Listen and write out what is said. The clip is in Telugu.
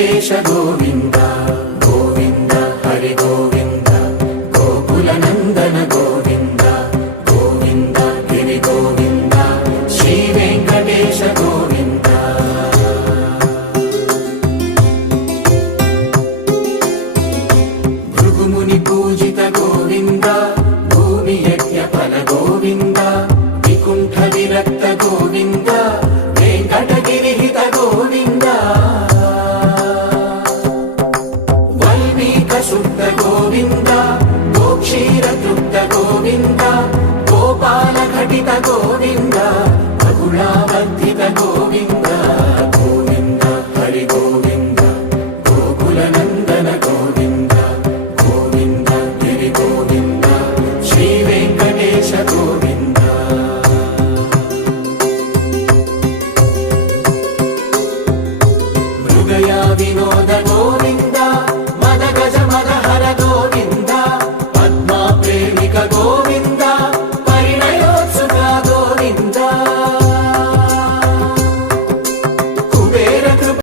వెంకటేశ గోవింద గోవింద హరి గోవింద గోకుల నందన గోవింద గోవింద గిరి గోవింద శ్రీ వెంకటేశ గోవింద భృగుముని పూజిత గోవింద భూమి యజ్ఞ ఫల గోవింద వికుంఠ విరక్త గోవింద వెంకటగిరి హిత గోవింద వల్మీక శుద్ధ గోవింద గోక్షీర తృప్త గోవింద గోపాల ఘటిత గోవింద బహుళావర్ధిత గోవింద గోవింద హరి గోవింద గోకుల నందన గోవింద గోవింద గిరి గోవింద శ్రీ వెంకటేశ గోవింద మృగయా వినోద